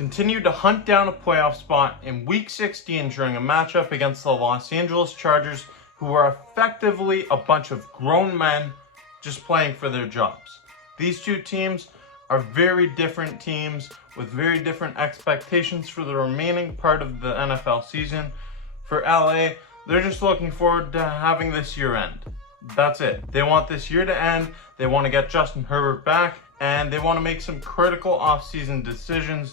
continued to hunt down a playoff spot in Week 16 during a matchup against the Los Angeles Chargers, who are effectively a bunch of grown men just playing for their jobs. These two teams are very different teams with very different expectations for the remaining part of the NFL season. For LA, they're just looking forward to having this year end. That's it. They want this year to end. They want to get Justin Herbert back, and they want to make some critical offseason decisions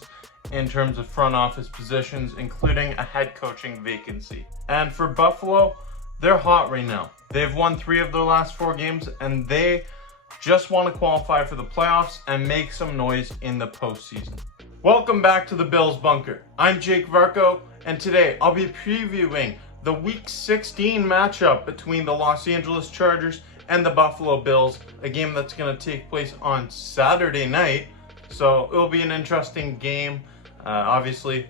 in terms of front office positions, including a head coaching vacancy. And for Buffalo, they're hot right now. They've won 3 of their last 4 games, and they just want to qualify for the playoffs and make some noise in the postseason. Welcome back to the Bills Bunker. I'm Jake Varco, and today I'll be previewing the Week 16 matchup between the Los Angeles Chargers and the Buffalo Bills, a game that's going to take place on Saturday night. So it'll be an interesting game. Obviously,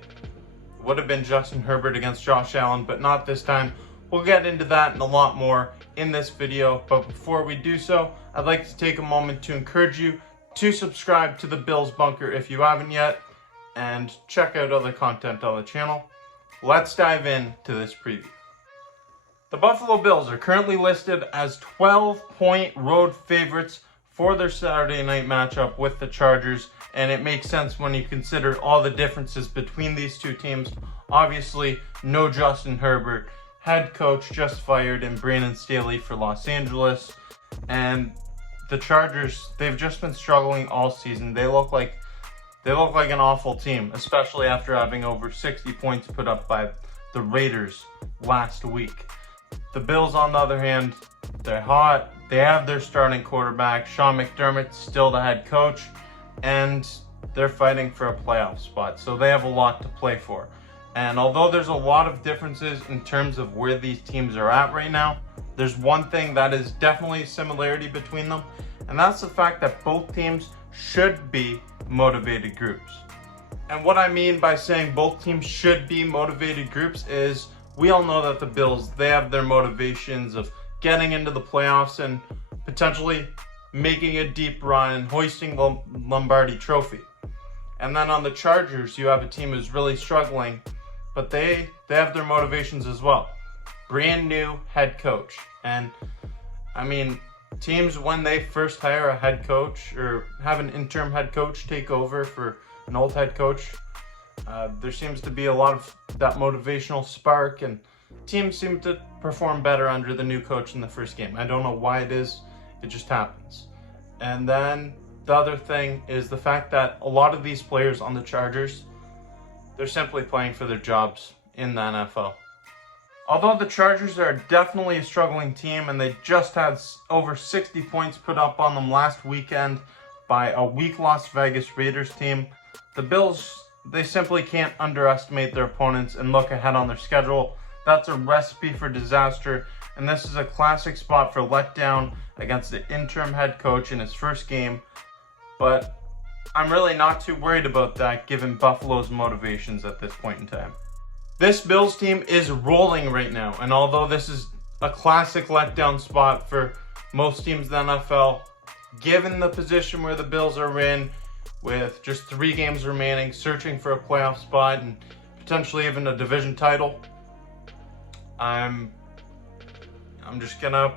would have been Justin Herbert against Josh Allen, but not this time. We'll get into that and a lot more in this video. But before we do so, I'd like to take a moment to encourage you to subscribe to the Bills Bunker if you haven't yet, and check out other content on the channel. Let's dive into this preview. The Buffalo Bills are currently listed as 12-point road favorites for their Saturday night matchup with the Chargers, and it makes sense when you consider all the differences between these two teams. Obviously, no Justin Herbert, head coach just fired, and Brandon Staley for Los Angeles. And the Chargers, they've just been struggling all season. They look like an awful team, especially after having over 60 points put up by the Raiders last week. The Bills, on the other hand, they're hot. They have their starting quarterback, Sean McDermott, still the head coach, and they're fighting for a playoff spot. So they have a lot to play for. And although there's a lot of differences in terms of where these teams are at right now, there's one thing that is definitely a similarity between them, and that's the fact that both teams should be motivated groups. And what I mean by saying both teams should be motivated groups is we all know that the Bills, they have their motivations of getting into the playoffs and potentially making a deep run and hoisting the Lombardi trophy. And then on the Chargers, you have a team who's really struggling, but they have their motivations as well. Brand new head coach. And I mean, teams, when they first hire a head coach or have an interim head coach take over for an old head coach, there seems to be a lot of that motivational spark, and teams seem to perform better under the new coach in the first game. I don't know why it is, it just happens. And then the other thing is the fact that a lot of these players on the Chargers, they're simply playing for their jobs in the NFL. Although the Chargers are definitely a struggling team, and they just had over 60 points put up on them last weekend by a weak Las Vegas Raiders team, the Bills, they simply can't underestimate their opponents and look ahead on their schedule. That's a recipe for disaster, and this is a classic spot for letdown against the interim head coach in his first game. But I'm really not too worried about that given Buffalo's motivations at this point in time. This Bills team is rolling right now, and although this is a classic letdown spot for most teams in the NFL, given the position where the Bills are in, with just 3 games remaining, searching for a playoff spot and potentially even a division title, I'm just gonna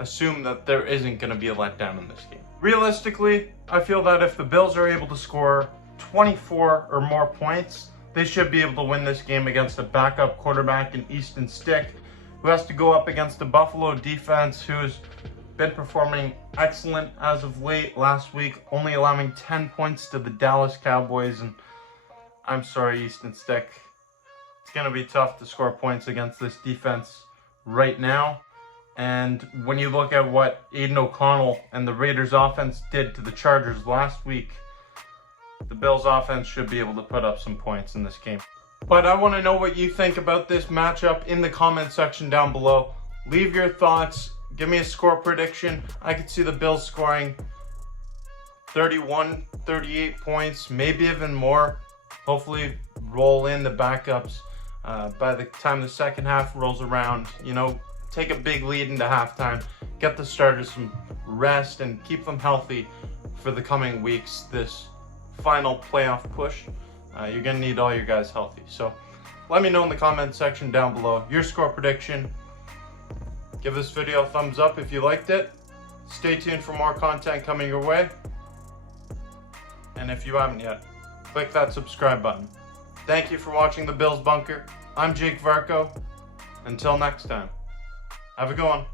assume that there isn't gonna be a letdown in this game. Realistically, I feel that if the Bills are able to score 24 or more points, they should be able to win this game against a backup quarterback in Easton Stick, who has to go up against the Buffalo defense, who's been performing excellent as of late. Last week, only allowing 10 points to the Dallas Cowboys. And I'm sorry, Easton Stick, it's going to be tough to score points against this defense right now. And when you look at what Aiden O'Connell and the Raiders offense did to the Chargers last week, the Bills offense should be able to put up some points in this game. But I want to know what you think about this matchup in the comment section down below. Leave your thoughts. Give me a score prediction. I could see the Bills scoring 31, 38 points, maybe even more. Hopefully roll in the backups by the time the second half rolls around. You know, take a big lead into halftime, get the starters some rest, and keep them healthy for the coming weeks, this final playoff push. You're going to need all your guys healthy. So let me know in the comment section down below your score prediction. Give this video a thumbs up if you liked it. Stay tuned for more content coming your way. And if you haven't yet, click that subscribe button. Thank you for watching the Bills Bunker. I'm Jake Varco. Until next time, have a good one.